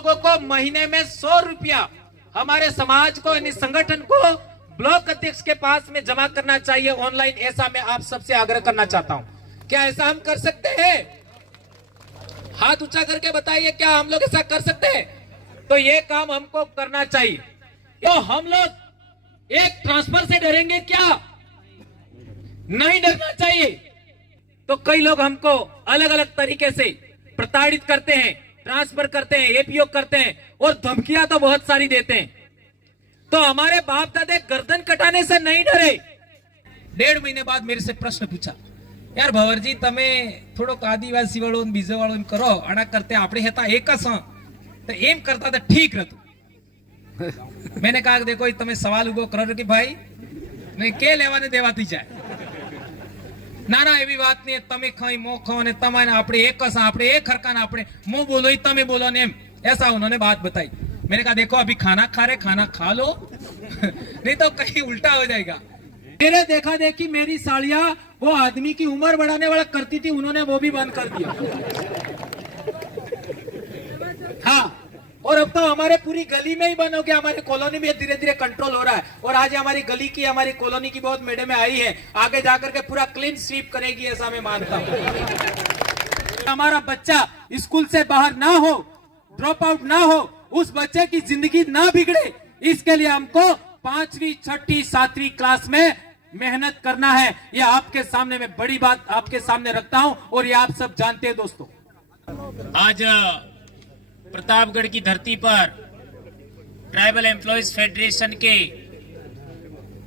लोगों को महीने में 100 रुपया हमारे समाज को यानी संगठन को ब्लॉक अध्यक्ष के पास में जमा करना चाहिए ऑनलाइन। ऐसा मैं आप सबसे आग्रह करना चाहता हूं। क्या ऐसा हम कर सकते हैं? हाथ ऊंचा करके बताइए, क्या हम लोग ऐसा कर सकते हैं? तो ये काम हमको करना चाहिए। तो हम लोग एक ट्रांसफर से डरेंगे क्या? नहीं डरना चाहिए। तो कई लोग हमको अलग अलग तरीके से प्रताड़ित करते हैं, ट्रांसफर करते हैं, एपीओ करते हैं और धमकियां तो बहुत सारी देते हैं। तो हमारे बाप दादे गर्दन कटाने से नहीं डरे। 1.5 महीने बाद मेरे से प्रश्न पूछा, यार भंवरजी તમે થોડોક આદિવાસી વાળો ને બીજો વાળો એમ કરો, આના કરતે આપણે હતા એક જ તો એમ કરતા તો ઠીક હતું। मैंने कहा देखो તમે સવાલ ઉભો કરો કે ભાઈ ને કે લેવાને દેવાતી જાય। ના ના એવી વાત નહીં, તમે ખાઈ મો ખાઓ ને તમારે આપણે એક જ આપણે એક હરકાના આપણે મો બોલો ही તમે બોલો ને एम। ऐसा उन्होंने बात बताई। मैंने कहा देखो अभी खाना खा रहे, खाना खा लो नहीं तो कहीं उल्टा हो जाएगा। मेरे देखा देखी मेरी साड़ियां वो आदमी की उम्र बढ़ाने वाला करती थी, उन्होंने वो भी बंद कर दिया। हाँ, और अब तो हमारे पूरी गली में ही बंद हो गया, हमारे कॉलोनी में धीरे धीरे कंट्रोल हो रहा है। और आज हमारी गली की हमारी कॉलोनी की बहुत मैडम आई है, आगे जाकर के पूरा क्लीन स्वीप करेगी ऐसा मैं मानता हूँ। हमारा बच्चा स्कूल से बाहर ना हो, ड्रॉप आउट ना हो, उस बच्चे की जिंदगी ना बिगड़े, इसके लिए हमको 5वीं 6ठी 7वीं क्लास में मेहनत करना है। ये आपके सामने मैं बड़ी बात आपके सामने रखता हूं और ये आप सब जानते हैं दोस्तों। आज प्रतापगढ़ की धरती पर ट्राइबल एम्प्लॉयज फेडरेशन के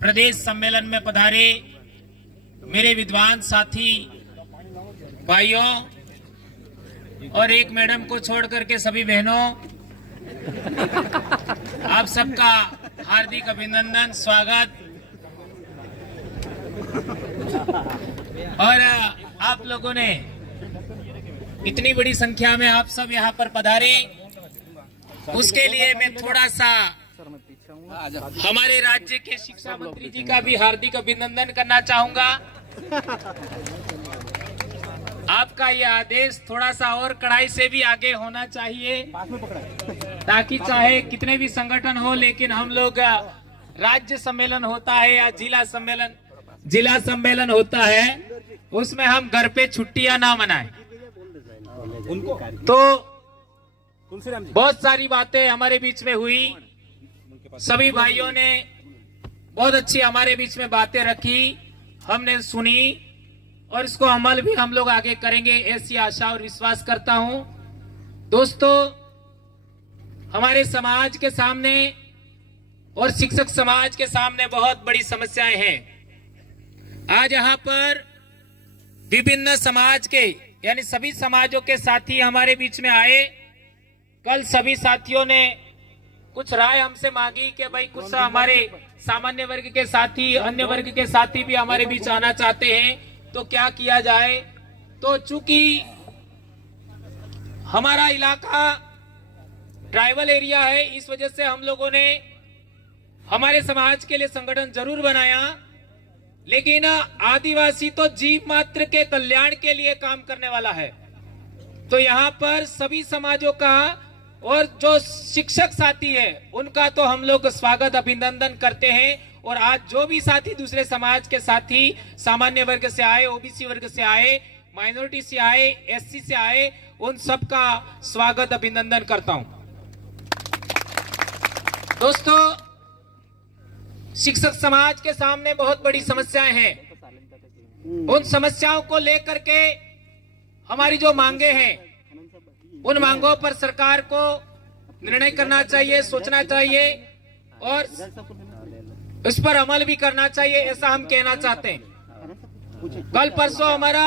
प्रदेश सम्मेलन में पधारे मेरे विद्वान साथी भाइयों और एक मैडम को छोड़ करके सभी बहनों, आप सबका हार्दिक अभिनंदन, स्वागत। और आप लोगों ने इतनी बड़ी संख्या में आप सब यहाँ पर पधारे, उसके लिए मैं थोड़ा सा हमारे राज्य के शिक्षा मंत्री जी का भी हार्दिक अभिनंदन करना चाहूंगा। आपका यह आदेश थोड़ा सा और कड़ाई से भी आगे होना चाहिए, ताकि चाहे कितने भी संगठन हो, लेकिन हम लोग राज्य सम्मेलन होता है या जिला सम्मेलन होता है, उसमें हम घर पे छुट्टियां ना मनाएं। तो बहुत सारी बातें हमारे बीच में हुई, सभी भाइयों ने बहुत अच्छी हमारे बीच में बातें रखी, हमने सुनी और इसको अमल भी हम लोग आगे करेंगे, ऐसी आशा और विश्वास करता हूं। दोस्तों, हमारे समाज के सामने और शिक्षक समाज के सामने बहुत बड़ी समस्याएं हैं। आज यहाँ पर विभिन्न समाज के यानी सभी समाजों के साथी हमारे बीच में आए। कल सभी साथियों ने कुछ राय हमसे मांगी कि भाई कुछ हमारे सामान्य वर्ग के साथी, अन्य वर्ग के साथी भी हमारे बीच आना चाहते हैं, तो क्या किया जाए। तो चूंकि हमारा इलाका ट्राइबल एरिया है, इस वजह से हम लोगों ने हमारे समाज के लिए संगठन जरूर बनाया, लेकिन आदिवासी तो जीव मात्र के कल्याण के लिए काम करने वाला है। तो यहाँ पर सभी समाजों का और जो शिक्षक साथी है उनका तो हम लोग स्वागत अभिनंदन करते हैं। और आज जो भी साथी दूसरे समाज के साथी सामान्य वर्ग से आए, ओबीसी वर्ग से आए, माइनॉरिटी से आए, एससी से आए, उन सबका स्वागत अभिनंदन करता हूं। दोस्तों, शिक्षक समाज के सामने बहुत बड़ी समस्याएं हैं। उन समस्याओं को लेकर के हमारी जो मांगे हैं, उन मांगों पर सरकार को निर्णय करना चाहिए, सोचना चाहिए और इस पर अमल भी करना चाहिए, ऐसा हम कहना चाहते हैं। कल परसों हमारा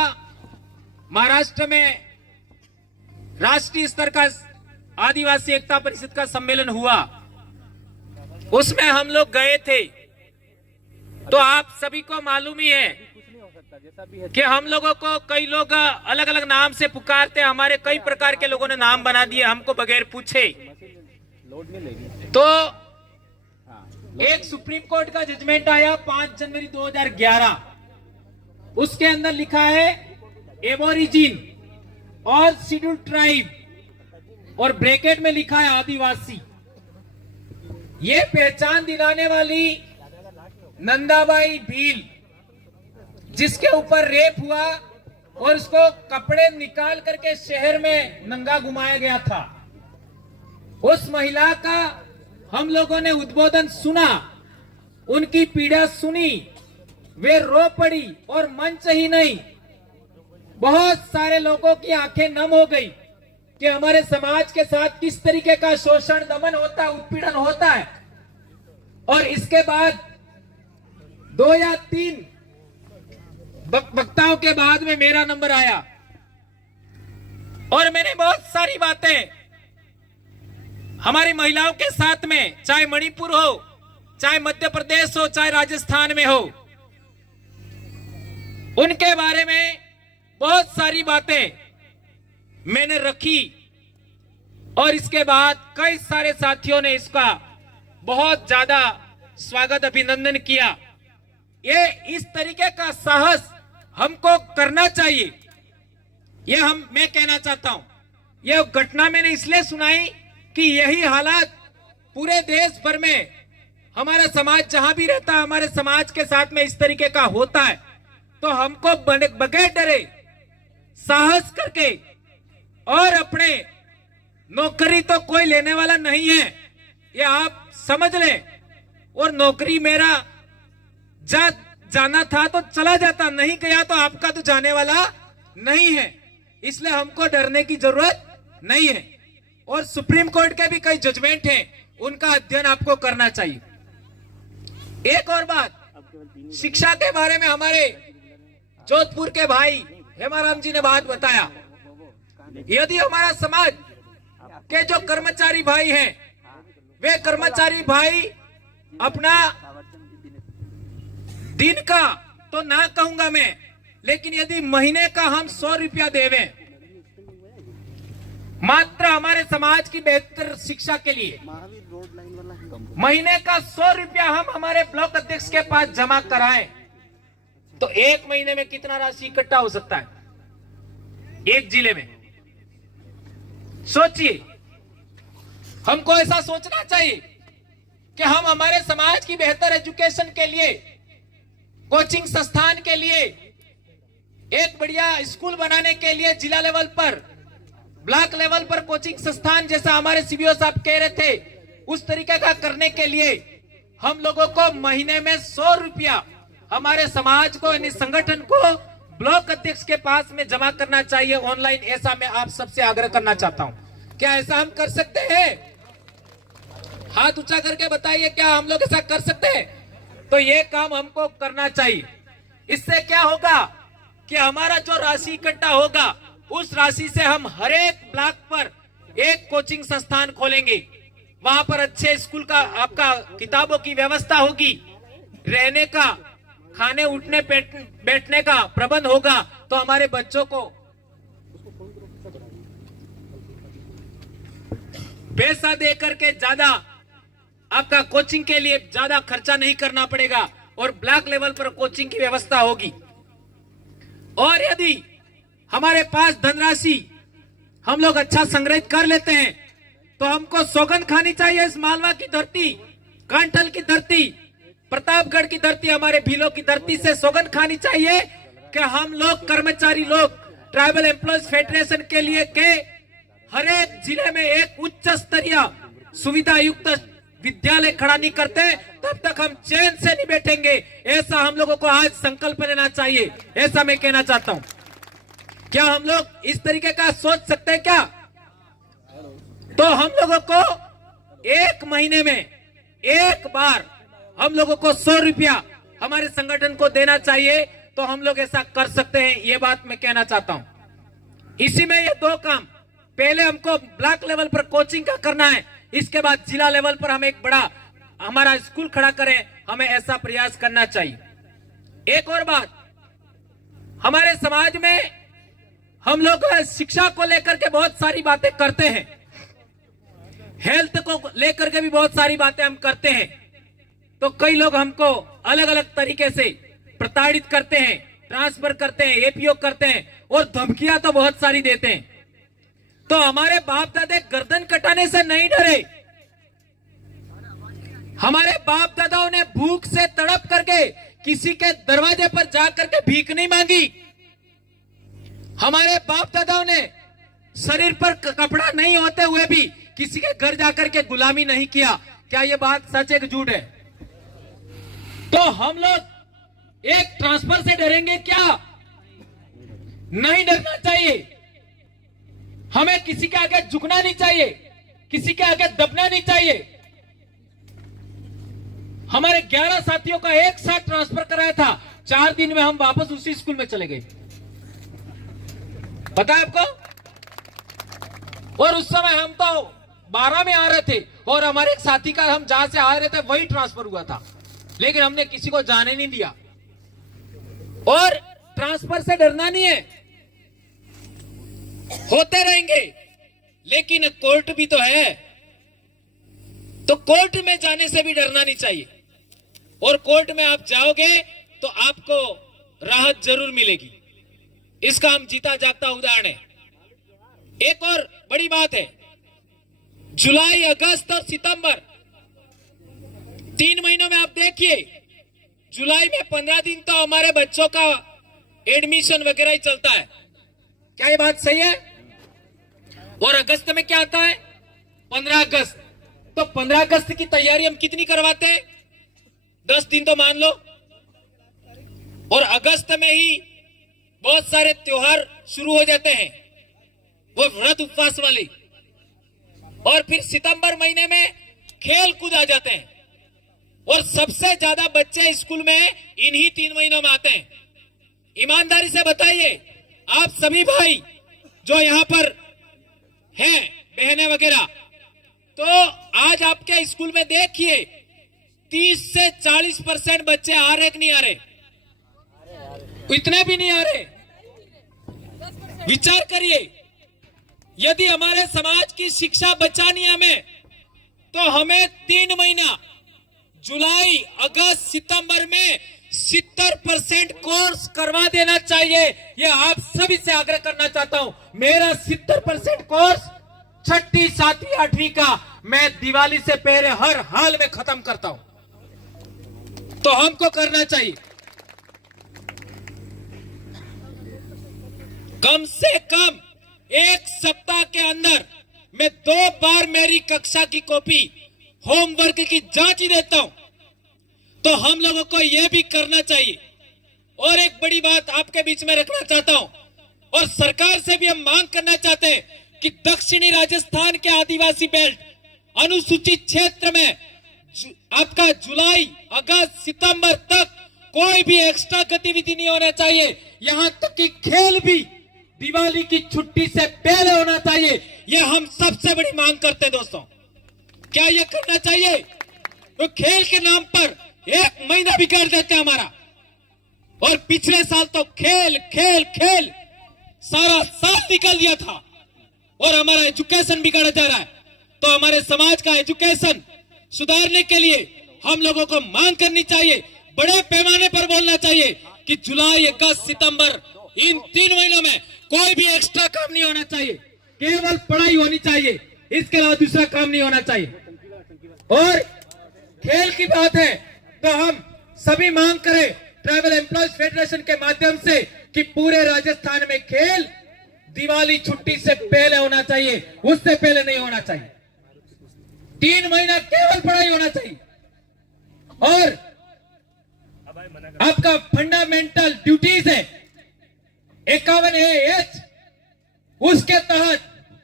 महाराष्ट्र में राष्ट्रीय स्तर का आदिवासी एकता परिषद का सम्मेलन हुआ, उसमें हम लोग गए थे। तो आप सभी को मालूम ही है कि हम लोगों को कई लोग अलग अलग नाम से पुकारते, हमारे कई प्रकार के लोगों ने नाम बना दिए हमको बगैर पूछे। तो एक सुप्रीम कोर्ट का जजमेंट आया 5 जनवरी 2011, उसके अंदर लिखा है एबोरिजिन और शेड्यूल्ड ट्राइब और ब्रैकेट में लिखा है आदिवासी। ये पहचान दिलाने वाली नंदाबाई भील, जिसके ऊपर रेप हुआ और उसको कपड़े निकाल करके शहर में नंगा घुमाया गया था, उस महिला का हम लोगों ने उद्बोधन सुना, उनकी पीड़ा सुनी, वे रो पड़ी और मंच ही नहीं, बहुत सारे लोगों की आंखें नम हो गई कि हमारे समाज के साथ किस तरीके का शोषण, दमन होता है, उत्पीड़न होता है। और इसके बाद 2 या 3 वक्ताओं के बाद में मेरा नंबर आया और मैंने बहुत सारी बातें हमारी महिलाओं के साथ में, चाहे मणिपुर हो, चाहे मध्य प्रदेश हो, चाहे राजस्थान में हो, उनके बारे में बहुत सारी बातें मैंने रखी। और इसके बाद कई सारे साथियों ने इसका बहुत ज्यादा स्वागत, अभिनंदन किया। ये इस तरीके का साहस हमको करना चाहिए, ये मैं कहना चाहता हूं। यह घटना मैंने इसलिए सुनाई कि यही हालात पूरे देश भर में हमारा समाज जहां भी रहता है, हमारे समाज के साथ में इस तरीके का होता है, तो हमको बगैर डरे साहस करके, और अपने नौकरी तो कोई लेने वाला नहीं है, ये आप समझ लें। और नौकरी मेरा जाना था तो चला जाता, नहीं गया तो आपका तो जाने वाला नहीं है, इसलिए हमको डरने की जरूरत नहीं है। और सुप्रीम कोर्ट के भी कई जजमेंट हैं, उनका अध्ययन आपको करना चाहिए। एक और बात, शिक्षा के बारे में हमारे जोधपुर के भाई हेमाराम जी ने बात बताया। यदि हमारा समाज के जो कर्मचारी भाई हैं, वे कर्मचारी भाई अपना दिन का तो ना कहूंगा मैं, लेकिन यदि महीने का हम 100 रुपया देवें मात्र हमारे समाज की बेहतर शिक्षा के लिए, महीने का 100 रुपया हम हमारे ब्लॉक अध्यक्ष के पास जमा कराएं, तो 1 महीने में कितना राशि इकट्ठा हो सकता है एक जिले में? सोचिए। हमको ऐसा सोचना चाहिए कि हम हमारे समाज की बेहतर एजुकेशन के लिए, कोचिंग संस्थान के लिए, एक बढ़िया स्कूल बनाने के लिए जिला लेवल पर, ब्लॉक लेवल पर कोचिंग संस्थान जैसा हमारे सीबीओ साहब कह रहे थे, उस तरीके का करने के लिए हम लोगों को महीने में 100 रुपया हमारे समाज को, यानी संगठन को ब्लॉक अध्यक्ष के पास में जमा करना चाहिए ऑनलाइन। ऐसा मैं आप सबसे आग्रह करना चाहता हूं। क्या ऐसा हम कर सकते हैं? हाथ ऊंचा करके बताइए, क्या हम लोग ऐसा कर सकते हैं? तो ये काम हमको करना चाहिए। इससे क्या होगा कि हमारा जो राशि इकट्ठा होगा, उस राशि से हम हर एक ब्लॉक पर एक कोचिंग संस्थान खोलेंगे, वहां पर अच्छे स्कूल का आपका किताबों की व्यवस्था होगी, रहने का, खाने उठने बैठने का प्रबंध होगा, तो हमारे बच्चों को पैसा दे करके ज्यादा आपका कोचिंग के लिए ज्यादा खर्चा नहीं करना पड़ेगा और ब्लॉक लेवल पर कोचिंग की व्यवस्था होगी। और यदि हमारे पास धनराशि हम लोग अच्छा संग्रहित कर लेते हैं, तो हमको सौगंध खानी चाहिए इस मालवा की धरती, कांठल की धरती, प्रतापगढ़ की धरती, हमारे भीलों की धरती से सौगंध खानी चाहिए कि हम लोग कर्मचारी लोग ट्राइबल एम्प्लॉयज फेडरेशन के लिए के हर एक जिले में एक उच्च स्तरीय सुविधा युक्त विद्यालय खड़ा नहीं करते, तब तक हम चैन से नहीं बैठेंगे। ऐसा हम लोगों को आज संकल्प लेना चाहिए, ऐसा मैं कहना चाहता हूं। क्या हम लोग इस तरीके का सोच सकते हैं क्या? तो हम लोगों को 1 महीने में एक बार हम लोगों को 100 रुपया हमारे संगठन को देना चाहिए, तो हम लोग ऐसा कर सकते हैं, ये बात मैं कहना चाहता हूं। इसी में ये 2 काम, पहले हमको ब्लॉक लेवल पर कोचिंग का करना है, इसके बाद जिला लेवल पर हम एक बड़ा हमारा स्कूल खड़ा करें, हमें ऐसा प्रयास करना चाहिए। एक और बात, हमारे समाज में हम लोग शिक्षा को लेकर के बहुत सारी बातें करते हैं, हेल्थ को लेकर के भी बहुत सारी बातें हम करते हैं, तो कई लोग हमको अलग अलग तरीके से प्रताड़ित करते हैं, ट्रांसफर करते हैं, एपीओ करते हैं और धमकियां तो बहुत सारी देते हैं। तो हमारे बाप दादे गर्दन कटाने से नहीं डरे। हमारे बाप दादाओं ने भूख से तड़प करके किसी के दरवाजे पर जाकर के भीख नहीं मांगी। हमारे बाप दादाओं ने शरीर पर कपड़ा नहीं होते हुए भी किसी के घर जाकर के गुलामी नहीं किया। क्या ये बात सच है कि झूठ है? तो हम लोग एक ट्रांसफर से डरेंगे क्या? नहीं डरना चाहिए। हमें किसी के आगे झुकना नहीं चाहिए, किसी के आगे दबना नहीं चाहिए। हमारे 11 साथियों का एक साथ ट्रांसफर कराया था, 4 दिन में हम वापस उसी स्कूल में चले गए। पता है आपको? और उस समय हम तो 12 में आ रहे थे और हमारे एक साथी का हम जहां से आ रहे थे वही ट्रांसफर हुआ था, लेकिन हमने किसी को जाने नहीं दिया। और ट्रांसफर से डरना नहीं है, होते रहेंगे, लेकिन कोर्ट भी तो है, तो कोर्ट में जाने से भी डरना नहीं चाहिए। और कोर्ट में आप जाओगे तो आपको राहत जरूर मिलेगी। इसका हम जीता जागता उदाहरण है। एक और बड़ी बात है, जुलाई, अगस्त और सितंबर 3 महीनों में आप देखिए, जुलाई में 15 दिन तो हमारे बच्चों का एडमिशन वगैरह ही चलता है। क्या ये बात सही है? और अगस्त में क्या आता है? 15 अगस्त। तो 15 अगस्त की तैयारी हम कितनी करवाते हैं? 10 दिन तो मान लो। और अगस्त में ही बहुत सारे त्योहार शुरू हो जाते हैं, वो व्रत उपवास वाले। और फिर सितंबर महीने में खेल कूद आ जाते हैं। और सबसे ज्यादा बच्चे स्कूल में इन्हीं 3 महीनों में आते हैं। ईमानदारी से बताइए, आप सभी भाई जो यहां पर हैं, बहनें वगैरह, तो आज आपके स्कूल में देखिए 30 से 40% बच्चे आ रहे कि नहीं आ रहे? इतने भी नहीं आ रहे। विचार करिए, यदि हमारे समाज की शिक्षा बचानी है हमें, तो हमें 3 महीना जुलाई, अगस्त, सितंबर में 70% कोर्स करवा देना चाहिए। ये आप सभी से आग्रह करना चाहता हूं। मेरा 70% कोर्स 6ठी, 7वीं, 8वीं का मैं दिवाली से पहले हर हाल में खत्म करता हूं, तो हमको करना चाहिए। कम से कम 1 सप्ताह के अंदर मैं 2 बार मेरी कक्षा की कॉपी होमवर्क की जांच ही देता हूं, तो हम लोगों को यह भी करना चाहिए। और एक बड़ी बात आपके बीच में रखना चाहता हूं, और सरकार से भी हम मांग करना चाहते हैं कि दक्षिणी राजस्थान के आदिवासी बेल्ट अनुसूचित क्षेत्र में आपका जुलाई, अगस्त, सितंबर तक कोई भी एक्स्ट्रा गतिविधि नहीं होना चाहिए। यहां तक कि खेल भी दिवाली की छुट्टी से पहले होना चाहिए। यह हम सबसे बड़ी मांग करते हैं दोस्तों। क्या यह करना चाहिए? तो खेल के नाम पर 1 महीना बिगाड़ देते हैं हमारा। और पिछले साल तो खेल खेल खेल सारा साल निकल दिया था, और हमारा एजुकेशन बिगाड़ा जा रहा है। तो हमारे समाज का एजुकेशन सुधारने के लिए हम लोगों को मांग करनी चाहिए, बड़े पैमाने पर बोलना चाहिए कि जुलाई, अगस्त, सितंबर इन 3 महीनों में कोई भी एक्स्ट्रा काम नहीं होना चाहिए, केवल पढ़ाई होनी चाहिए, इसके अलावा दूसरा काम नहीं होना चाहिए। और खेल की बात है तो हम सभी मांग करें ट्राइबल एम्प्लॉयज फेडरेशन के माध्यम से कि पूरे राजस्थान में खेल दिवाली छुट्टी से पहले होना चाहिए, उससे पहले नहीं होना चाहिए। 3 महीना केवल पढ़ाई होना चाहिए। और आपका फंडामेंटल ड्यूटीज है 51A(H), उसके तहत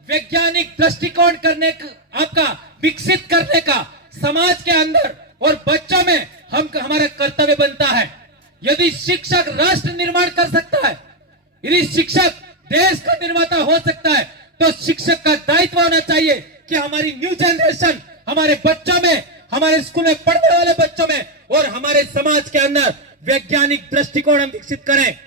वैज्ञानिक दृष्टिकोण करने का, आपका विकसित करने का समाज के अंदर और बच्चों में हमारा कर्तव्य बनता है। यदि शिक्षक राष्ट्र निर्माण कर सकता है, यदि शिक्षक देश का निर्माता हो सकता है, तो शिक्षक का दायित्व होना चाहिए कि हमारी न्यू जनरेशन, हमारे बच्चों में, हमारे स्कूल में पढ़ने वाले बच्चों में और हमारे समाज के अंदर वैज्ञानिक दृष्टिकोण हम विकसित करें।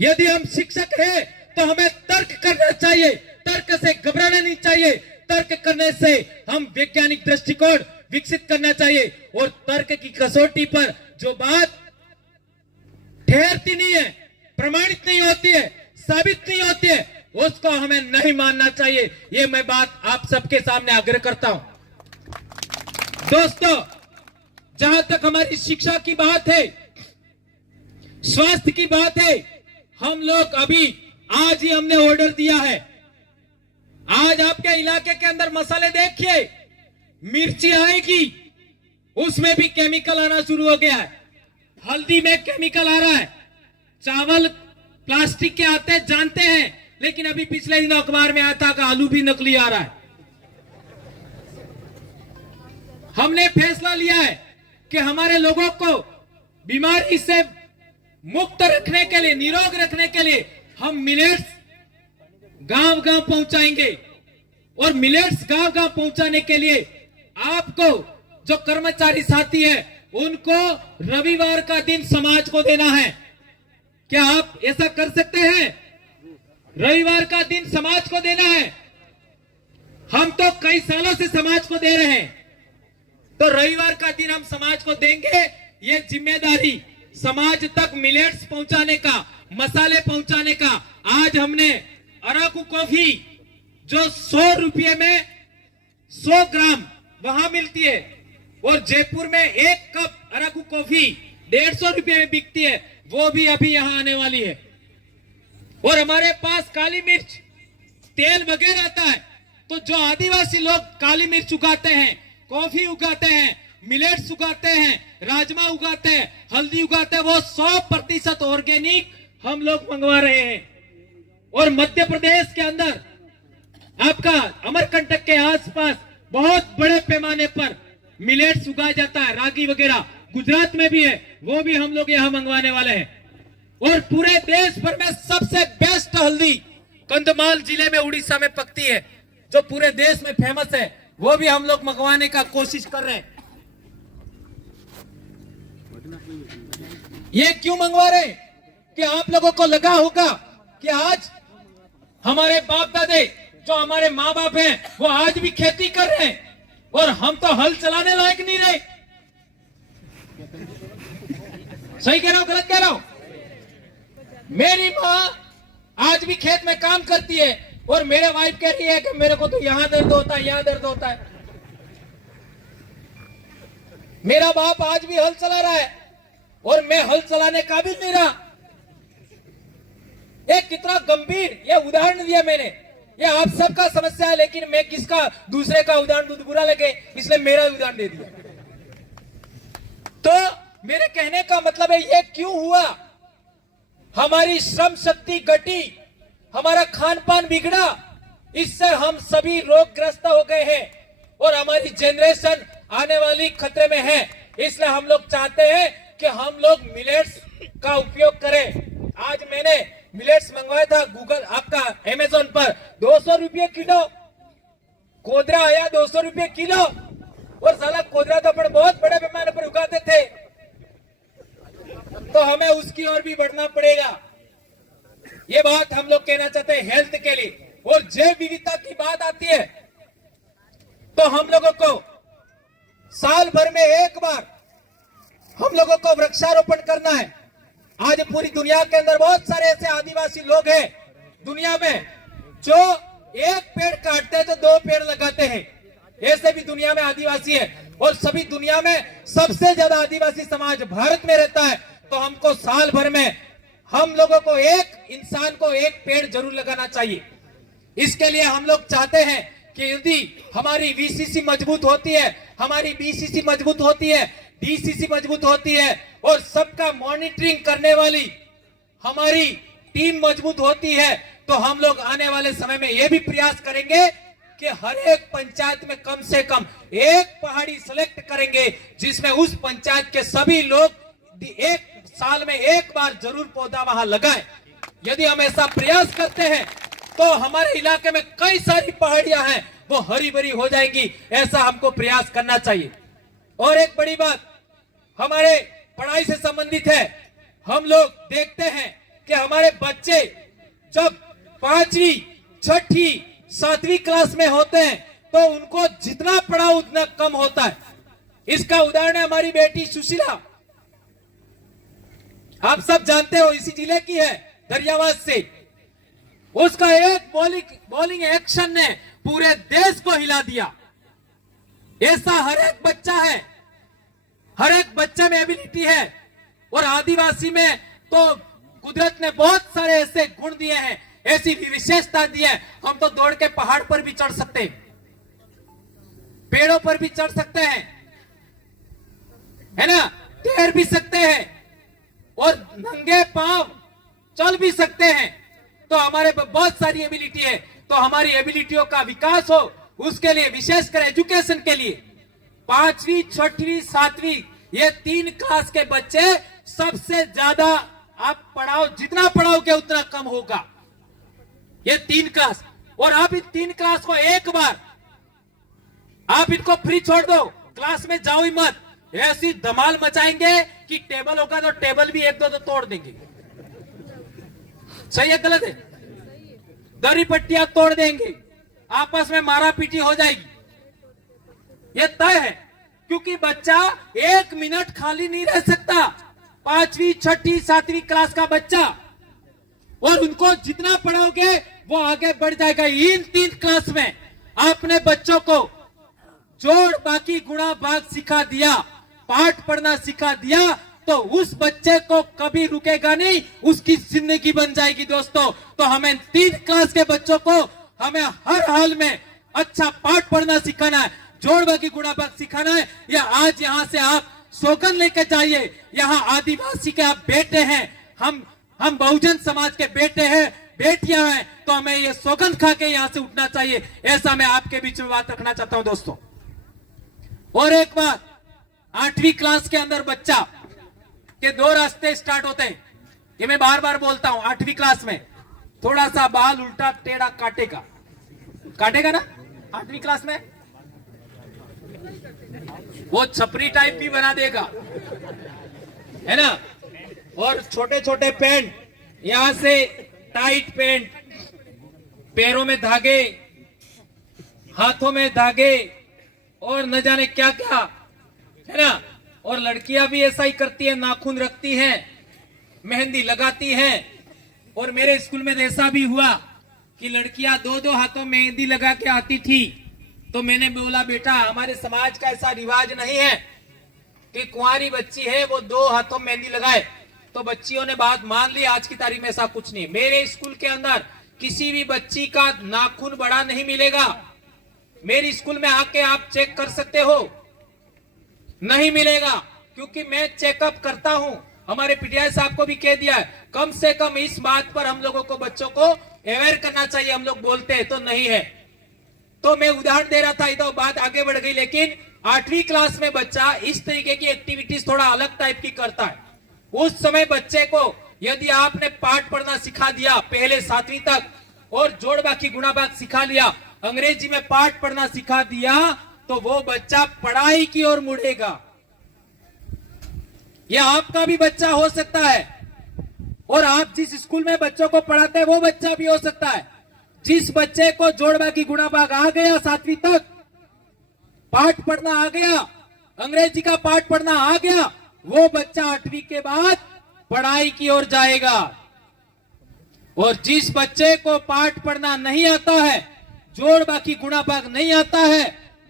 यदि हम शिक्षक हैं तो हमें तर्क करना चाहिए, तर्क से घबराना नहीं चाहिए। तर्क करने से हम वैज्ञानिक दृष्टिकोण विकसित करना चाहिए। और तर्क की कसौटी पर जो बात ठहरती नहीं है, प्रमाणित नहीं होती है, साबित नहीं होती है, उसको हमें नहीं मानना चाहिए। ये मैं बात आप सबके सामने आग्रह करता हूं। दोस्तों, जहां तक हमारी शिक्षा की बात है, स्वास्थ्य की बात है, हम लोग अभी आज ही हमने ऑर्डर दिया है। आज आपके इलाके के अंदर मसाले देखिए, मिर्ची आएगी, उसमें भी केमिकल आना शुरू हो गया है। हल्दी में केमिकल आ रहा है, चावल प्लास्टिक के आते हैं जानते हैं, लेकिन अभी पिछले दिनों अखबार में आया था कि आलू भी नकली आ रहा है। हमने फैसला लिया है कि हमारे लोगों को बीमारी से मुक्त रखने के लिए, निरोग रखने के लिए हम मिलेट्स गांव गांव पहुंचाएंगे। और मिलेट्स गांव गांव पहुंचाने के लिए आपको जो कर्मचारी साथी है उनको रविवार का दिन समाज को देना है। क्या आप ऐसा कर सकते हैं? रविवार का दिन समाज को देना है। हम तो कई सालों से समाज को दे रहे हैं, तो रविवार का दिन हम समाज को देंगे। ये जिम्मेदारी समाज तक मिलेट्स पहुंचाने का, मसाले पहुंचाने का। आज हमने अराकू कॉफी जो 100 रुपये में 100 ग्राम वहां मिलती है, और जयपुर में 1 कप अराकू कॉफी 150 रुपये में बिकती है, वो भी अभी यहां आने वाली है। और हमारे पास काली मिर्च तेल वगैरह आता है। तो जो आदिवासी लोग काली मिर्च उगाते हैं, कॉफी उगाते हैं, मिलेट्स उगाते हैं, राजमा उगाते हैं, हल्दी उगाते हैं, वो 100% ऑर्गेनिक हम लोग मंगवा रहे हैं। और मध्य प्रदेश के अंदर आपका अमरकंटक के आसपास बहुत बड़े पैमाने पर मिलेट्स उगाया जाता है, रागी वगैरह। गुजरात में भी है, वो भी हम लोग यहां मंगवाने वाले हैं। और पूरे देश भर में सबसे बेस्ट हल्दी कंधमाल जिले में उड़ीसा में पकती है, जो पूरे देश में फेमस है, वो भी हम लोग मंगवाने का कोशिश कर रहे हैं। ये क्यों मंगवा रहे हैं? कि आप लोगों को लगा होगा कि आज हमारे बाप दादे, जो हमारे माँ बाप हैं, वो आज भी खेती कर रहे हैं और हम तो हल चलाने लायक नहीं रहे। सही कह रहा हूं, गलत कह रहा हूं? मेरी माँ आज भी खेत में काम करती है और मेरे वाइफ कह रही है कि मेरे को तो यहां दर्द होता है, यहां दर्द होता है। मेरा बाप आज भी हल चला रहा है और मैं हल चलाने काबिल नहीं रहा। एक कितना गंभीर ये उदाहरण दिया मैंने, ये आप सबका समस्या है, लेकिन मैं किसका दूसरे का उदाहरण दूं तो बुरा लगे, इसलिए मेरा उदाहरण दे दिया। तो मेरे कहने का मतलब है, ये क्यों हुआ? हमारी श्रम शक्ति घटी, हमारा खान पान बिगड़ा, इससे हम सभी रोगग्रस्त हो गए हैं और हमारी जनरेशन आने वाली खतरे में है। इसलिए हम लोग चाहते हैं कि हम लोग मिलेट्स का उपयोग करें। आज मैंने मिलेट्स मंगवाया था गूगल, आपका अमेज़न पर 200 रुपये किलो। कोदरा आया 200 रुपये किलो, और साला कोदरा तो अपन बहुत बड़े पैमाने पर उगाते थे, तो हमें उसकी ओर भी बढ़ना पड़ेगा। ये बात हम लोग कहना चाहते हैं हेल्थ के लिए। और जैव विविधता की बात आती है तो हम लोगों को साल भर में एक बार हम लोगों को वृक्षारोपण करना है। आज पूरी दुनिया के अंदर बहुत सारे ऐसे आदिवासी लोग हैं दुनिया में, जो एक पेड़ काटते हैं तो 2 पेड़ लगाते हैं। ऐसे भी दुनिया में आदिवासी है, और सभी दुनिया में सबसे ज्यादा आदिवासी समाज भारत में रहता है। तो हमको साल भर में हम लोगों को एक इंसान को एक पेड़ जरूर लगाना चाहिए। इसके लिए हम लोग चाहते हैं कि यदि हमारी वीसीसी मजबूत होती है, हमारी बीसीसी मजबूत होती है, डीसीसी मजबूत होती है, और सबका मॉनिटरिंग करने वाली हमारी टीम मजबूत होती है, तो हम लोग आने वाले समय में यह भी प्रयास करेंगे कि हर एक पंचायत में कम से कम एक पहाड़ी सिलेक्ट करेंगे, जिसमें उस पंचायत के सभी लोग एक साल में एक बार जरूर पौधा वहां लगाएं। यदि हम ऐसा प्रयास करते हैं तो हमारे इलाके में कई सारी पहाड़ियां हैं, वो हरी भरी हो जाएंगी। ऐसा हमको प्रयास करना चाहिए। और एक बड़ी बात हमारे पढ़ाई से संबंधित है। हम लोग देखते हैं कि हमारे बच्चे जब 5वीं, 6ठी, 7वीं क्लास में होते हैं तो उनको जितना पढ़ाओ उतना कम होता है। इसका उदाहरण है हमारी बेटी सुशीला। आप सब जानते हो, इसी जिले की है, दरियावास से। उसका एक बॉलिंग एक्शन ने पूरे देश को हिला दिया। ऐसा हर एक बच्चा है, हर एक बच्चे में एबिलिटी है। और आदिवासी में तो कुदरत ने बहुत सारे ऐसे गुण दिए हैं, ऐसी विशेषता दी है। हम तो दौड़ के पहाड़ पर भी चढ़ सकते हैं, पेड़ों पर भी चढ़ सकते हैं, है ना, तैर भी सकते हैं और नंगे पांव चल भी सकते हैं। तो हमारे पे बहुत सारी एबिलिटी है। तो हमारी एबिलिटियों का विकास हो, उसके लिए विशेषकर एजुकेशन के लिए 5वीं, 6वीं, 7वीं ये 3 क्लास के बच्चे सबसे ज्यादा आप पढ़ाओ, जितना पढ़ाओगे उतना कम होगा। ये 3 क्लास, और आप इन 3 क्लास को एक बार आप इनको फ्री छोड़ दो, क्लास में जाओ ही मत। ऐसी धमाल मचाएंगे कि टेबल होगा तो टेबल भी 1-2 तो तोड़ देंगे। सही है गलत है? दरी पट्टियां तोड़ देंगे, आपस में मारा पीटी हो जाएगी। यह तय है, क्योंकि बच्चा 1 मिनट खाली नहीं रह सकता। 5वीं, 6वीं, 7वीं क्लास का बच्चा, और उनको जितना पढ़ाओगे वो आगे बढ़ जाएगा। इन 3 क्लास में आपने बच्चों को जोड़ बाकी गुणा भाग सिखा दिया, पाठ पढ़ना सिखा दिया, तो उस बच्चे को कभी रुकेगा नहीं, उसकी जिंदगी बन जाएगी दोस्तों। तो हमें 3 क्लास के बच्चों को हमें हर हाल में अच्छा पाठ पढ़ना सिखाना है, जोड़ बाकी गुणा भाग सिखाना है। या आज यहाँ से आप सौगंध लेकर जाइए, यहाँ आदिवासी के आप बेटे हैं, हम बहुजन समाज के बेटे हैं, बेटियां हैं, तो हमें ये सौगंध खा के यहाँ से उठना चाहिए। ऐसा मैं आपके बीच में बात रखना चाहता हूं दोस्तों। और एक बात, 8वीं क्लास के अंदर बच्चा के 2 रास्ते स्टार्ट होते हैं, ये मैं बार बार बोलता हूं। 8वीं क्लास में थोड़ा सा बाल उल्टा टेढ़ा काटेगा ना 8वीं क्लास में, वो छपरी टाइप भी बना देगा, है ना। और छोटे छोटे पैंट, यहां से टाइट पैंट, पैरों में धागे, हाथों में धागे, और न जाने क्या क्या, है ना। और लड़कियां भी ऐसा ही करती है, नाखून रखती हैं, मेहंदी लगाती हैं। और मेरे स्कूल में ऐसा भी हुआ कि लड़कियां 2-2 हाथों में मेहंदी लगा के आती थी। तो मैंने बोला, बेटा हमारे समाज का ऐसा रिवाज नहीं है कि कुंवारी बच्ची है वो 2 हाथों में मेहंदी लगाए। तो बच्चियों ने बात मान ली। आज की तारीख में ऐसा कुछ नहीं। मेरे स्कूल के अंदर किसी भी बच्ची का नाखून बड़ा नहीं मिलेगा। मेरे स्कूल में आके आप चेक कर सकते हो, नहीं मिलेगा, क्योंकि मैं चेकअप करता हूं। हमारे पीटीआई साहब को भी कह दिया है, कम से कम इस बात पर हम लोगों को बच्चों को अवेयर करना चाहिए। हम लोग बोलते हैं तो नहीं है। तो मैं उदाहरण दे रहा था, तो बात आगे बढ़ गई। लेकिन 8वीं क्लास में बच्चा इस तरीके की एक्टिविटीज थोड़ा अलग टाइप की करता है। उस समय बच्चे को यदि आपने पाठ पढ़ना सिखा दिया पहले 7वीं तक, और जोड़ बाकी गुणा भाग सिखा लिया, अंग्रेजी में पाठ पढ़ना सिखा दिया, तो वो बच्चा पढ़ाई की ओर मुड़ेगा। यह आपका भी बच्चा हो सकता है, और आप जिस स्कूल में बच्चों को पढ़ाते हैं वो बच्चा भी हो सकता है। जिस बच्चे को जोड़ बाकी गुणा भाग आ गया 7वीं तक, पाठ पढ़ना आ गया, अंग्रेजी का पाठ पढ़ना आ गया, वो बच्चा 8वीं के बाद पढ़ाई की ओर जाएगा। और जिस बच्चे को पाठ पढ़ना नहीं आता है, जोड़ बाकी गुणा भाग नहीं आता है,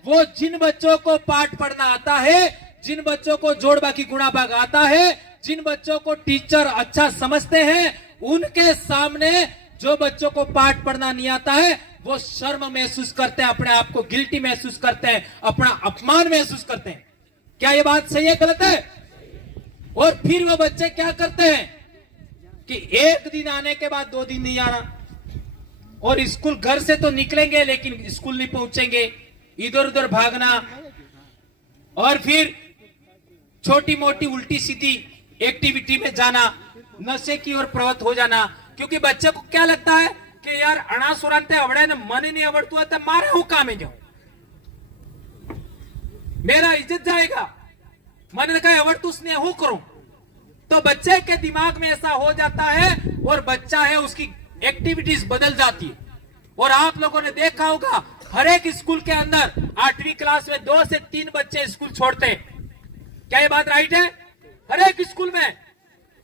वो जिन बच्चों को पाठ पढ़ना आता है, जिन बच्चों को जोड़ बाकी गुणा भाग आता है, जिन बच्चों को टीचर अच्छा समझते हैं, उनके सामने जो बच्चों को पाठ पढ़ना नहीं आता है वो शर्म महसूस करते हैं, अपने आप को गिल्टी महसूस करते हैं, अपना अपमान महसूस करते हैं। क्या ये बात सही है गलत है? और फिर वो बच्चे क्या करते हैं कि 1 दिन आने के बाद 2 दिन नहीं आना, और स्कूल घर से तो निकलेंगे लेकिन स्कूल नहीं पहुंचेंगे, इधर उधर भागना, और फिर छोटी मोटी उल्टी सीधी एक्टिविटी में जाना, नशे की ओर प्रवृत्त हो जाना। क्योंकि बच्चे को क्या लगता है कि यार अणासुरांते अवड़े ने मन ही नहीं अवड़तु है तो मारे हूं काम जाऊं, मेरा इज्जत जाएगा, मन ने कहा अवड़तु स्नेह हूं करूं। तो बच्चे के दिमाग में ऐसा हो जाता है, और बच्चा है उसकी एक्टिविटीज बदल जाती है। और आप लोगों ने देखा होगा हर एक स्कूल के अंदर 8वीं क्लास में 2 से 3 बच्चे स्कूल छोड़ते हैं। क्या ये बात राइट है? हर एक स्कूल में।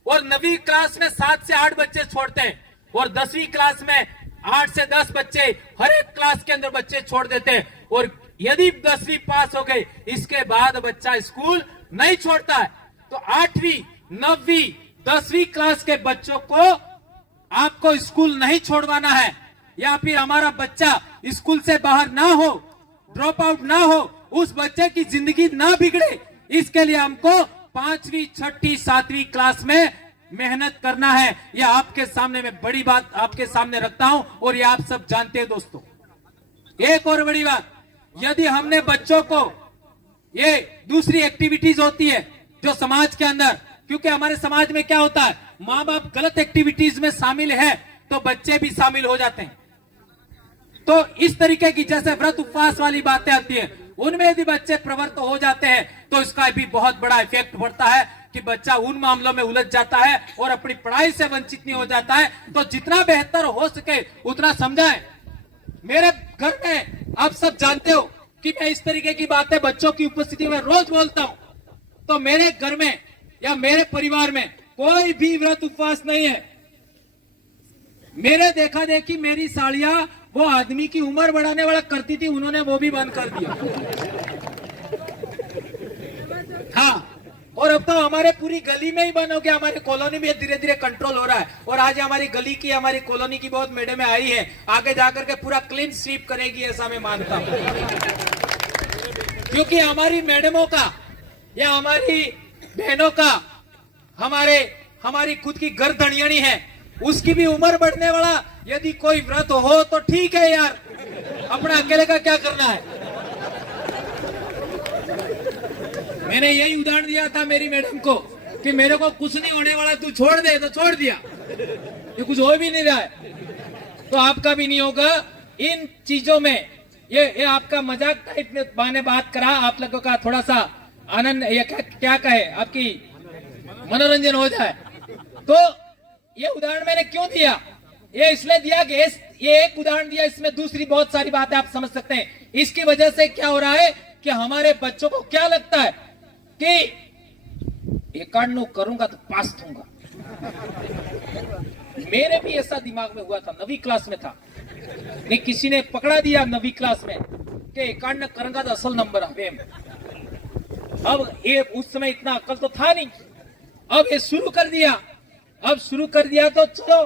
और 9वीं क्लास में 7 से 8 बच्चे छोड़ते हैं, और 10वीं क्लास में 8 से 10 बच्चे हर एक क्लास के अंदर बच्चे छोड़ देते हैं, और यदि 10वीं पास हो गए इसके बाद बच्चा स्कूल नहीं छोड़ता है। तो 8वीं 9वीं 10वीं क्लास के बच्चों को आपको स्कूल नहीं छोड़वाना है, या फिर हमारा बच्चा स्कूल से बाहर ना हो, ड्रॉप आउट ना हो, उस बच्चे की जिंदगी ना बिगड़े, इसके लिए हमको 5वीं 6वीं 7वीं क्लास में मेहनत करना है। यह आपके सामने मैं बड़ी बात आपके सामने रखता हूं, और ये आप सब जानते हैं दोस्तों। एक और बड़ी बात, यदि हमने बच्चों को, ये दूसरी एक्टिविटीज होती है जो समाज के अंदर, क्योंकि हमारे समाज में क्या होता है, माँ बाप गलत एक्टिविटीज में शामिल है तो बच्चे भी शामिल हो जाते हैं। तो इस तरीके की जैसे व्रत उपवास वाली बातें आती है, उनमें यदि बच्चे प्रवृत्त हो जाते हैं तो इसका भी बहुत बड़ा इफेक्ट पड़ता है कि बच्चा उन मामलों में उलझ जाता है और अपनी पढ़ाई से वंचित नहीं हो जाता है। तो जितना बेहतर हो सके उतना समझाएं। मेरे घर में आप सब जानते हो कि मैं इस तरीके की बातें बच्चों की उपस्थिति में रोज बोलता हूं, तो मेरे घर में या मेरे परिवार में कोई भी व्रत उपवास नहीं है। मेरे देखा देखी मेरी साड़ियां वो आदमी की उम्र बढ़ाने वाला करती थी, उन्होंने वो भी बंद कर दिया। हाँ, और अब तो हमारे पूरी गली में ही बंद हो गया, हमारी कॉलोनी में धीरे धीरे कंट्रोल हो रहा है। और आज हमारी गली की, हमारी कॉलोनी की बहुत मैडम आई है, आगे जाकर के पूरा क्लीन स्वीप करेगी ऐसा मैं मानता हूं। क्योंकि हमारी मैडमों का या हमारी बहनों का, हमारी खुद की गर्दनियानी है, उसकी भी उम्र बढ़ने वाला यदि कोई व्रत हो तो ठीक है यार, अपने अकेले का क्या करना है। मैंने यही उदाहरण दिया था मेरी मैडम को कि मेरे को कुछ नहीं होने वाला, तू छोड़ दे, तो छोड़ दिया। ये कुछ हो भी नहीं रहा है तो आपका भी नहीं होगा। इन चीजों में ये आपका मजाक टाइप में मैंने बात करा, आप लोगों का थोड़ा सा आनंद या क्या कहे, आपकी मनोरंजन हो जाए। तो ये उदाहरण मैंने क्यों दिया, ये इसलिए दिया कि ये एक उदाहरण दिया, इसमें दूसरी बहुत सारी बातें आप समझ सकते हैं। इसकी वजह से क्या हो रहा है कि हमारे बच्चों को क्या लगता है कि एकांड करूंगा तो पास दूंगा। मेरे भी ऐसा दिमाग में हुआ था, 9वीं क्लास में था, नहीं किसी ने पकड़ा दिया 9वीं क्लास में कि एकांड करूंगा तो असल नंबर आवे। अब ये उस समय इतना अकल तो था नहीं, अब ये शुरू कर दिया। अब शुरू कर दिया तो चलो,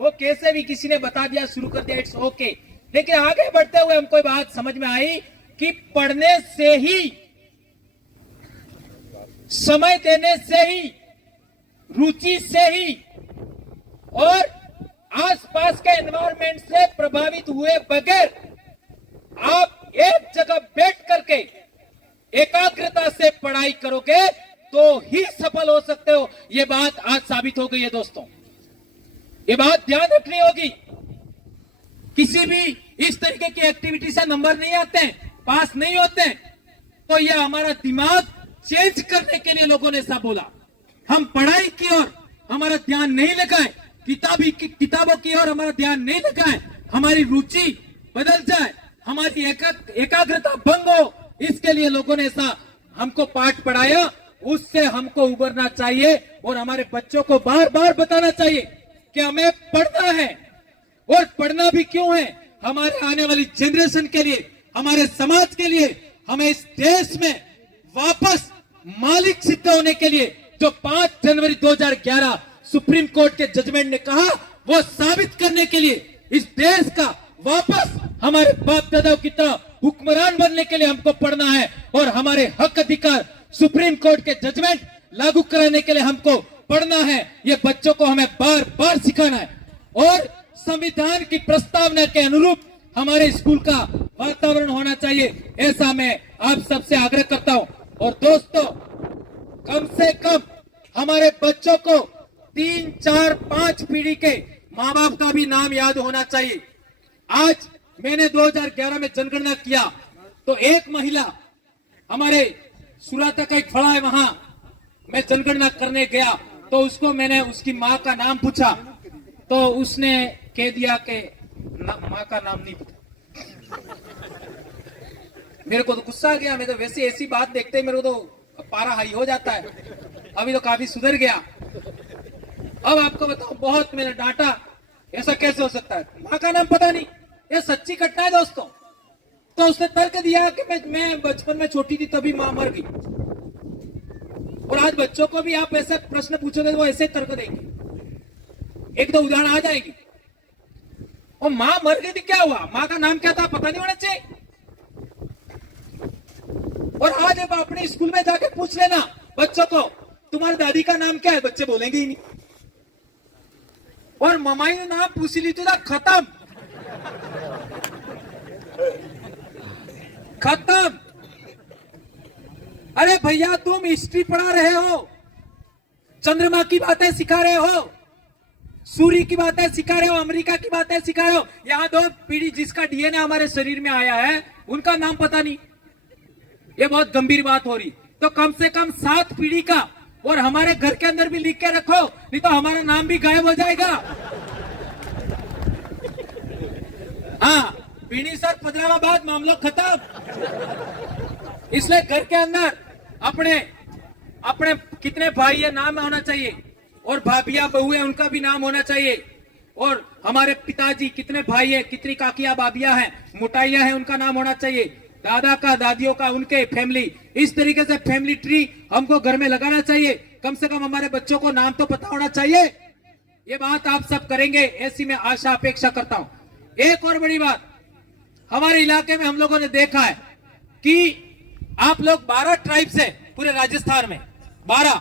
वो कैसे भी किसी ने बता दिया, शुरू कर दिया, इट्स ओके। लेकिन आगे बढ़ते हुए हमको बात समझ में आई कि पढ़ने से ही, समय देने से ही, रुचि से ही और आसपास के एनवायरमेंट से प्रभावित हुए बगैर आप एक जगह बैठ करके एकाग्रता से पढ़ाई करोगे तो ही सफल हो सकते हो। ये बात आज साबित हो गई है दोस्तों, ये बात ध्यान रखनी होगी। किसी भी इस तरीके की एक्टिविटी से नंबर नहीं आते हैं, पास नहीं होते हैं, तो यह हमारा दिमाग चेंज करने के लिए लोगों ने ऐसा बोला। हम पढ़ाई की ओर हमारा ध्यान नहीं लगाए, किताबों की ओर हमारा ध्यान नहीं लगाए, हमारी रुचि बदल जाए, हमारी एकाग्रता भंग हो, इसके लिए लोगों ने ऐसा हमको पाठ पढ़ाया। उससे हमको उबरना चाहिए और हमारे बच्चों को बार बार बताना चाहिए कि हमें पढ़ना है। और पढ़ना भी क्यों है, हमारे आने वाली जनरेशन के लिए, हमारे समाज के लिए, हमें इस देश में वापस मालिक सिद्ध होने के लिए, जो 5 जनवरी 2011 सुप्रीम कोर्ट के जजमेंट ने कहा, वो साबित करने के लिए इस देश का वापस हमारे बाप दादाओं की तरह हुक्मरान बनने के लिए हमको पढ़ना है। और हमारे हक अधिकार सुप्रीम कोर्ट के जजमेंट लागू कराने के लिए हमको पढ़ना है। ये बच्चों को हमें बार बार सिखाना है। और संविधान की प्रस्तावना के अनुरूप हमारे स्कूल का वातावरण होना चाहिए, ऐसा मैं आप सबसे आग्रह करता हूं। और दोस्तों, कम से कम हमारे बच्चों को 3, 4, 5 पीढ़ी के माँ बाप का भी नाम याद होना चाहिए। आज मैंने 2011 में जनगणना किया तो एक महिला, हमारे सुराता का एक फड़ा है, वहां मैं जनगणना करने गया तो उसको मैंने उसकी माँ का नाम पूछा तो उसने कह दिया कि माँ का नाम नहीं पता। मेरे को तो गुस्सा आ गया। मैं तो वैसे ऐसी बात देखते ही मेरे को तो पारा हाई हो जाता है। अभी तो काफी सुधर गया। अब आपको बताऊं, बहुत मैंने डांटा ऐसा कैसे हो सकता है? माँ का नाम पता नहीं, ये सच्ची घटना है दोस्तों। तो उसने तर्क दिया कि मैं बचपन में छोटी थी तभी माँ मर गई। और आज बच्चों को भी आप ऐसे प्रश्न पूछोगे तो वो ऐसे तर्क देंगे, एक दो उदाहरण आ जाएंगे। और माँ मर गई थी, क्या हुआ? माँ का नाम क्या था पता नहीं होना चाहिए? और आज अब अपने स्कूल में जाके पूछ लेना बच्चों को, तुम्हारी दादी का नाम क्या है? बच्चे बोलेंगे ही नहीं। और ममाई ने नाम पूछ ली तो खत्म खत्म। अरे भैया तुम हिस्ट्री पढ़ा रहे हो, चंद्रमा की बातें सिखा रहे हो, सूर्य की बातें सिखा रहे हो, अमेरिका की बातें सिखा रहे हो। यहाँ दो पीढ़ी जिसका डीएनए हमारे शरीर में आया है उनका नाम पता नहीं, ये बहुत गंभीर बात हो रही। तो कम से कम 7 पीढ़ी का और हमारे घर के अंदर भी लिख के रखो, नहीं तो हमारा नाम भी गायब हो जाएगा। हाँ, पीढ़ी सर 15 बाद मामला खत्म। इसलिए घर के अंदर अपने अपने कितने भाई है नाम होना चाहिए, और भाभिया बहू है उनका भी नाम होना चाहिए, और हमारे पिताजी कितने भाई है, कितनी काकिया बाबिया है, मोटाइया है, उनका नाम होना चाहिए, दादा का दादियों का उनके फैमिली। इस तरीके से फैमिली ट्री हमको घर में लगाना चाहिए। कम से कम हमारे बच्चों को नाम तो पता होना चाहिए। ये बात आप सब करेंगे ऐसी मैं आशा अपेक्षा करता हूं। एक और बड़ी बात, हमारे इलाके में हम लोगों ने देखा है कि आप लोग 12 ट्राइब से पूरे राजस्थान में 12,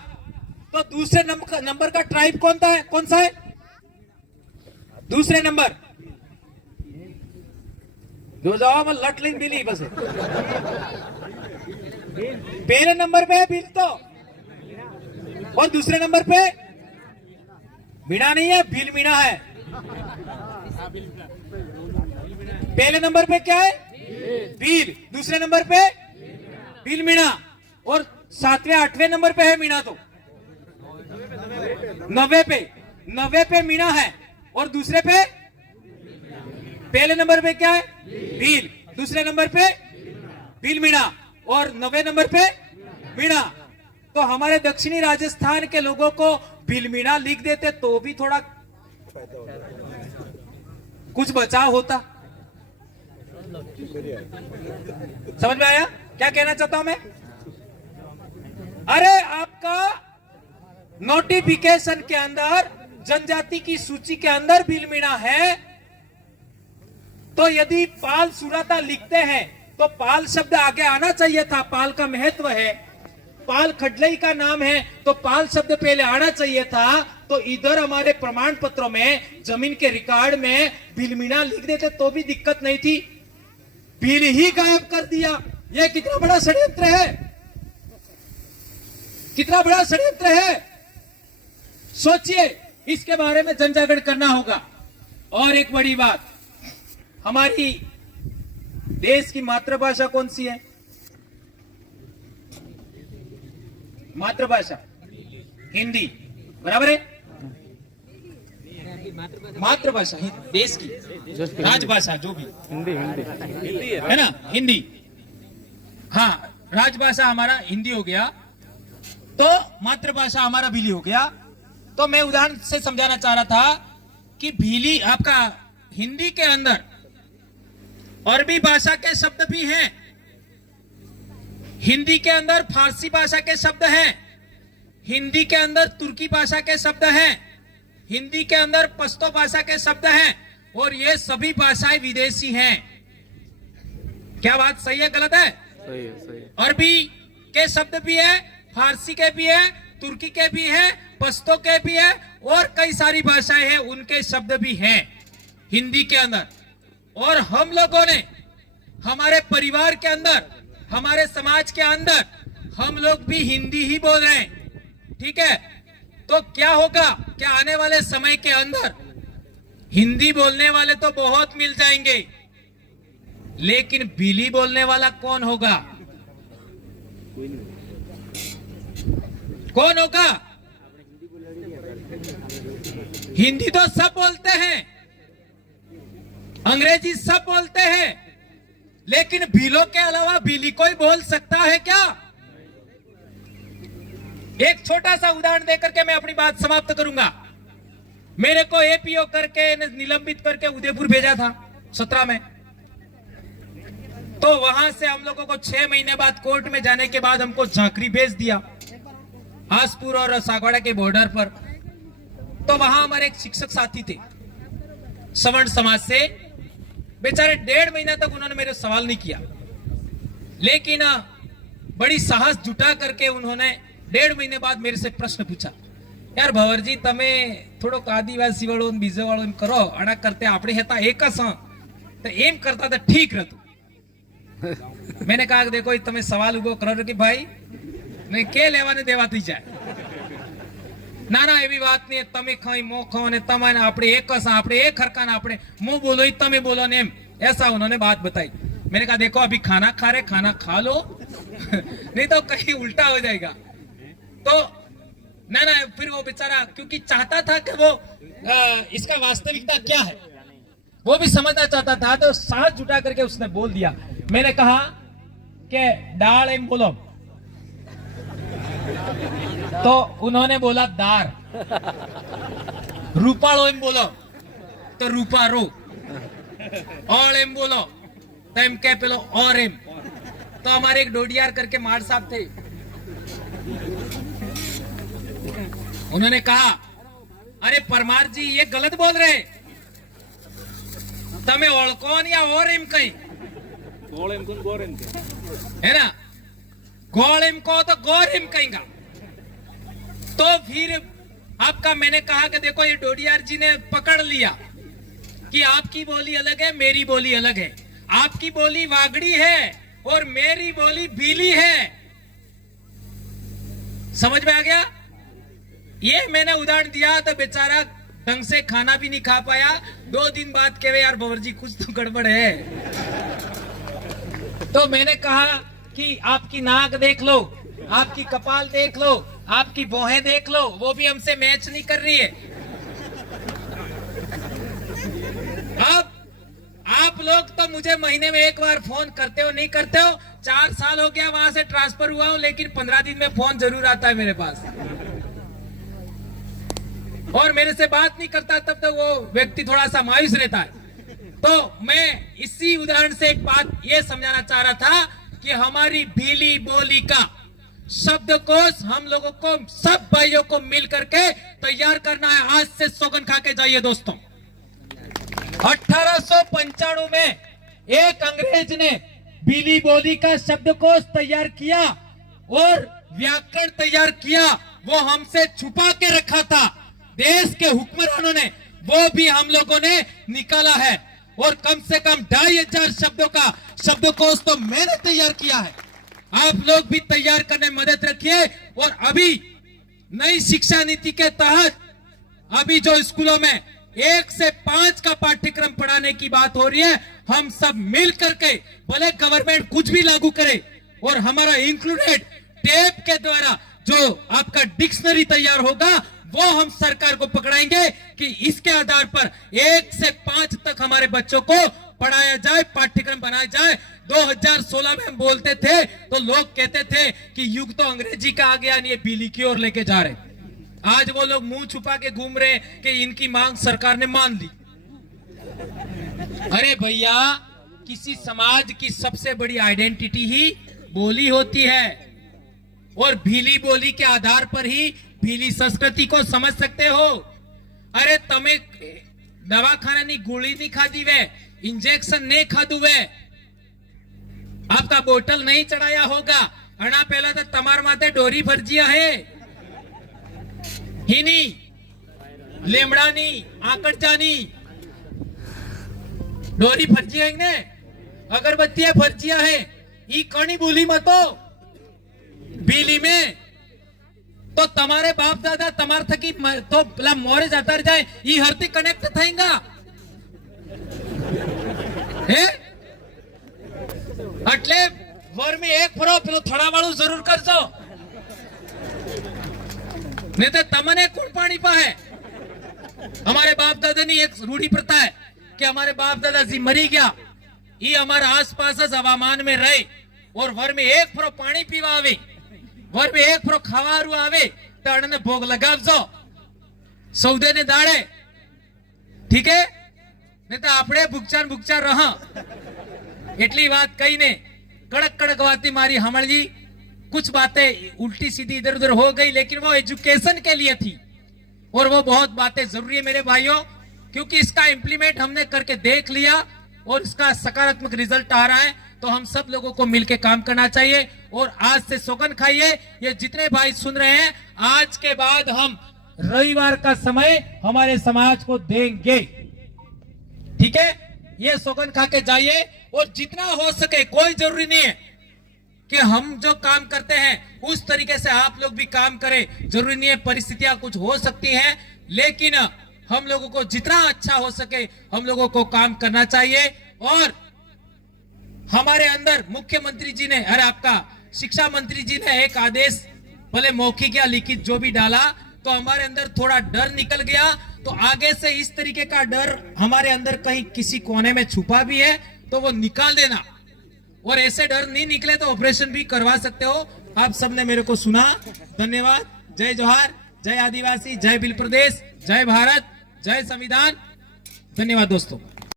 तो दूसरे नंबर का ट्राइब कौन सा है? दूसरे नंबर जो जवाब लट लिंग मिली बस। पहले नंबर पे है भील तो, और दूसरे नंबर पे मीणा नहीं है, भील मीणा है। पहले नंबर पे क्या है? भील। दूसरे नंबर पे भील मीणा, और 7वें 8वें नंबर पे है मीणा। तो 90 पे मीणा है, और दूसरे पे पहले नंबर पे क्या है? भील। दूसरे नंबर पे भील मीणा, और 90 नंबर पे मीणा। तो हमारे दक्षिणी राजस्थान के लोगों को भील मीणा लिख देते तो भी थोड़ा कुछ बचाव होता। समझ में आया क्या कहना चाहता हूं मैं? अरे आपका नोटिफिकेशन के अंदर जनजाति की सूची के अंदर भील मीणा है, तो यदि पाल सुराता लिखते हैं तो पाल शब्द आगे आना चाहिए था। पाल का महत्व है, पाल खडलई का नाम है तो पाल शब्द पहले आना चाहिए था। तो इधर हमारे प्रमाण पत्रों में, जमीन के रिकॉर्ड में भील मीणा लिख देते तो भी दिक्कत नहीं थी। भील ही गायब कर दिया। यह कितना बड़ा षड्यंत्र है, कितना बड़ा षड्यंत्र है। सोचिए, इसके बारे में जन जागरण करना होगा। और एक बड़ी बात, हमारी देश की मातृभाषा कौन सी है? मातृभाषा हिंदी, बराबर है? मातृभाषा देश की, राजभाषा जो भी हिंदी है ना, हिंदी। हाँ, राजभाषा हमारा हिंदी हो गया, तो मातृभाषा हमारा भीली हो गया। तो मैं उदाहरण से समझाना चाह रहा था कि भीली आपका हिंदी के अंदर अरबी भाषा के शब्द भी हैं, हिंदी के अंदर फारसी भाषा के शब्द हैं, हिंदी के अंदर तुर्की भाषा के शब्द हैं, हिंदी के अंदर पश्तो भाषा के शब्द हैं, और ये सभी भाषाएं विदेशी हैं। क्या बात सही है गलत है? सही है, सही है। अरबी के शब्द भी है, फारसी के भी है, तुर्की के भी है, पश्तो के भी है, और कई सारी भाषाएं हैं उनके शब्द भी हैं हिंदी के अंदर। और हम लोगों ने हमारे परिवार के अंदर, हमारे समाज के अंदर हम लोग भी हिंदी ही बोल रहे हैं, ठीक है? तो क्या होगा, क्या आने वाले समय के अंदर हिंदी बोलने वाले तो बहुत मिल जाएंगे, लेकिन भीली बोलने वाला कौन होगा? कौन होगा? हिंदी तो सब बोलते हैं, अंग्रेजी सब बोलते हैं, लेकिन भीलों के अलावा भीली कोई बोल सकता है क्या? एक छोटा सा उदाहरण देकर के मैं अपनी बात समाप्त करूंगा। मेरे को एपीओ करके निलंबित करके उदयपुर भेजा था 17 में। तो वहां से हम लोगों को 6 महीने बाद कोर्ट में जाने के बाद हमको झांकरी भेज दिया, आसपुर और सागवाड़ा के बॉर्डर पर। तो वहां हमारे एक शिक्षक साथी थे सवर्ण समाज से, बेचारे 1.5 महीना तक उन्होंने मेरे सवाल नहीं किया, लेकिन बड़ी साहस जुटा करके उन्होंने 1.5 महीने बाद मेरे से प्रश्न पूछा, यार भंवरजी તમે થોડોક આદિવાસી વાળો ને બીજો વાળો કરો આના કરતે આપણે હેતા એક જ તો એમ કરતા તો ઠીક રહેતું। मैंने कहा देखो તમે સવાલ ઉભો કરો કે ભાઈ ને કે લેવાને દેવાતી જાય, ના ના એવી વાત નહીં, તમે ખાઈ મો ખાઓ ને તમારે આપણે એક જ આપણે એક હરકાને આપણે મો બોલો ही તમે बोलो ने, ऐसा उन्होंने बात बताई। मैंने कहा देखो अभी खाना खा रहे, खाना खा लो नहीं तो कहीं उल्टा हो जाएगा। तो ना ना फिर वो बेचारा क्योंकि चाहता था कि वो इसका वास्तविकता क्या है वो भी समझना चाहता था, तो साहस जुटा करके उसने बोल दिया। मैंने कहा कि दाल एम बोलो, तो उन्होंने बोला दार। रूपालो एम बोलो तो रूपारो, और एम बोलो तो एम के पेलो और एम। तो हमारे एक डोडियार करके मार साहब थे, उन्होंने कहा अरे परमार जी ये गलत बोल रहे, तमे ओळखोन या और एम कहीं है ना, गोल एम को तो गौर एम कहेगा। तो फिर आपका मैंने कहा कि देखो ये डोडियार जी ने पकड़ लिया कि आपकी बोली अलग है, मेरी बोली अलग है, आपकी बोली वागड़ी है और मेरी बोली भीली है। समझ में आ गया? ये मैंने उदाहरण दिया तो बेचारा ढंग से खाना भी नहीं खा पाया। 2 दिन बाद कहे यार भंवर जी कुछ तो गड़बड़ है। तो मैंने कहा कि आपकी नाक देख लो, आपकी कपाल देख लो, आपकी भौहें देख लो, वो भी हमसे मैच नहीं कर रही है। अब आप लोग तो मुझे महीने में एक बार फोन करते हो नहीं करते हो, 4 साल हो गया वहां से ट्रांसफर हुआ हूं, लेकिन 15 दिन में फोन जरूर आता है मेरे पास और मेरे से बात नहीं करता, तब तो वो व्यक्ति थोड़ा सा मायूस रहता है। तो मैं इसी उदाहरण से एक बात ये समझाना चाह रहा था कि हमारी भीली बोली का शब्दकोश हम लोगों को सब भाइयों को मिल करके तैयार करना है। आज से सौगन खा के जाइए दोस्तों। 1895 में एक अंग्रेज ने भीली बोली का शब्दकोश तैयार किया और व्याकरण तैयार किया, वो हमसे छुपा के रखा था। देश के हुक्मरानों ने वो भी हम लोगों ने निकाला है और कम से कम 2500 शब्दों का शब्दकोश तो मैंने तैयार किया है। आप लोग भी तैयार करने में मदद रखिए। और अभी नई शिक्षा नीति के तहत अभी जो स्कूलों में 1 से 5 का पाठ्यक्रम पढ़ाने की बात हो रही है, हम सब मिल करके भले गवर्नमेंट कुछ भी लागू करे और हमारा इंक्लूडेड टेप के द्वारा जो आपका डिक्शनरी तैयार होगा वो हम सरकार को पकड़ाएंगे कि इसके आधार पर 1 से 5 तक हमारे बच्चों को पढ़ाया जाए, पाठ्यक्रम बनाया जाए। 2016 में हम बोलते थे तो लोग कहते थे कि युग तो अंग्रेजी का आ गया, ये पीली की ओर लेके जा रहे। आज वो लोग मुंह छुपा के घूम रहे कि इनकी मांग सरकार ने मान ली। अरे भैया, किसी समाज की सबसे बड़ी आइडेंटिटी ही बोली होती है और भीली बोली के आधार पर ही भीली संस्कृति को समझ सकते हो। अरे तमे दवाखाना गोली नहीं खादी वे, इंजेक्शन नहीं खाधु वे, आपका बोतल नहीं चढ़ाया होगा, अना पहला तो तमार माथे डोरी भरजिया है हिनी लेमड़ानी आकड़जानी डोरी फर्जिया ने अगरबत्तियां फर्जिया है। ई कणी बोली मतो बीली में तो तमारे बाप दादा तमार थकी तो पेला मोरे जाता जाए ई हरती कनेक्ट थाएगा हे એટલે वर में एक फरो पेलो थोड़ा वाळू जरूर करजो नहीं तो तमने कौन पानी पा है। हमारे बाप दादा ने एक रूढ़ी प्रथा है कि हमारे बाप दादा जी मरी गया, ये हमारे आसपास हवामान में रहे और वर में एक फरो पानी पीवा आवे, वर में एक फरो खावारू आवे तो अड़ने भोग लगावजो, सौदे ने दाड़े ઠીક હે નહીં તો આપણે ભૂકચાર રહ એટલી વાત કહીને कड़क बातें मारी हमली कुछ बातें उल्टी सीधी इधर उधर हो गई, लेकिन वो एजुकेशन के लिए थी और वो बहुत बातें जरूरी है मेरे भाइयों, क्योंकि इसका इम्प्लीमेंट हमने करके देख लिया और इसका सकारात्मक रिजल्ट आ रहा है। तो हम सब लोगों को मिलकर काम करना चाहिए और आज से सौगंध खाइए। ये जितने भाई सुन रहे हैं, आज के बाद हम रविवार का समय हमारे समाज को देंगे, ठीक है? ये सौगंध खा के जाइए और जितना हो सके, कोई जरूरी नहीं है कि हम जो काम करते हैं उस तरीके से आप लोग भी काम करें, जरूरी नहीं है, परिस्थितियां कुछ हो सकती हैं, लेकिन हम लोगों को जितना अच्छा हो सके हम लोगों को काम करना चाहिए। और हमारे अंदर मुख्यमंत्री जी ने, अरे आपका शिक्षा मंत्री जी ने एक आदेश भले मौखिक या लिखित जो भी डाला, तो हमारे अंदर थोड़ा डर निकल गया। तो आगे से इस तरीके का डर हमारे अंदर कहीं किसी कोने में छुपा भी है तो वो निकाल देना, और ऐसे डर नहीं निकले तो ऑपरेशन भी करवा सकते हो। आप सबने मेरे को सुना, धन्यवाद। जय जोहार, जय आदिवासी, जय बिल प्रदेश, जय भारत, जय संविधान। धन्यवाद दोस्तों।